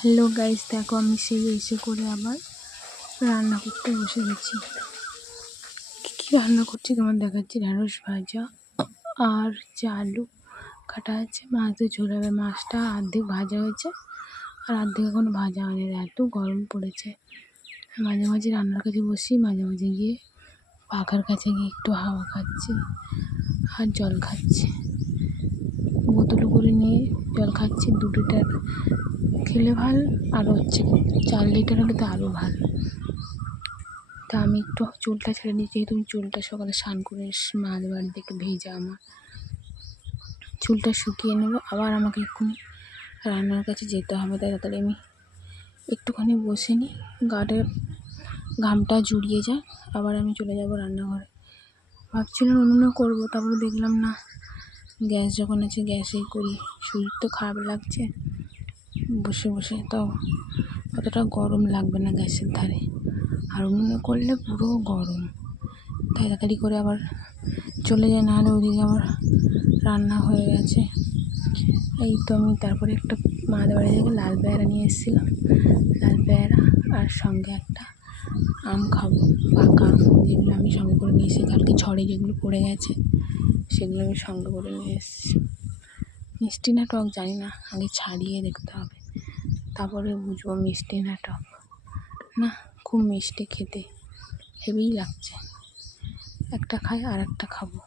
Hello guys, দেখো আমি সেই এসে করে আবার রান্না করতে বসে গেছি। কী রান্না করছি তোমার দেখাচ্ছি। ঢ্যাঁড়স ভাজা আর যে আলু কাটা আছে, মাছের ঝোল হবে। মাছটা অর্ধেক ভাজা হয়েছে আর অর্ধেক এখনো ভাজা হয়নি, এত গরম পড়েছে। মাঝে মাঝে রান্নার কাছে বসি, মাঝে মাঝে গিয়ে পাখার কাছে গিয়ে একটু হাওয়া খাচ্ছি আর জল খাচ্ছি। বোতল করে নিয়ে জল খাচ্ছি। 2 লিটার খেলে ভালো, আর হচ্ছে 4 লিটার হলে তো আরও ভালো। তা আমি একটু চুলটা ছেড়ে নিয়েছি, যেহেতু আমি চুলটা সকালে স্নান করে এসে মাদের বাড়ি থেকে ভেজা, আমার চুলটা শুকিয়ে নেব। আবার আমাকে এক্ষুনি রান্নার কাছে যেতে হবে, তাই তাড়াতাড়ি আমি একটুখানি বসে নিই, গায়ের ঘামটা জুড়িয়ে যায়। আবার আমি চলে যাব রান্নাঘরে। ভাবছিলাম উনুনে করবো, তারপরে দেখলাম না, গ্যাস যখন আছে গ্যাসেই করি। শরীর তো খারাপ লাগছে বসে বসে, তো অতটা গরম লাগবে না গ্যাসের ধারে, আর উনুনে করলে পুরো গরম। তাই তাড়াতাড়ি করে আবার চলে যায়, নাহলে ওদিকে আবার রান্না হয়ে গেছে। এই তো আমি তারপরে একটা মাদের বাড়ি থেকে লাল পেয়ারা নিয়ে এসেছিলাম, লাল পেয়ারা আর সঙ্গে একটা আম খাবো, পাকা, যেগুলো আমি সঙ্গে করে নিয়ে এসেছি। কালকে ঝড়ে যেগুলো পড়ে গেছে সেগুলো আমি সঙ্গে করে নিয়ে এসেছি। মিষ্টি না টক জানি না, আগে ছাড়িয়ে দেখতে হবে, তারপরে বুঝবো মিষ্টি না টক। না, খুব মিষ্টি খেতে, হেবিই লাগছে। একটা খাই আর একটা খাবো।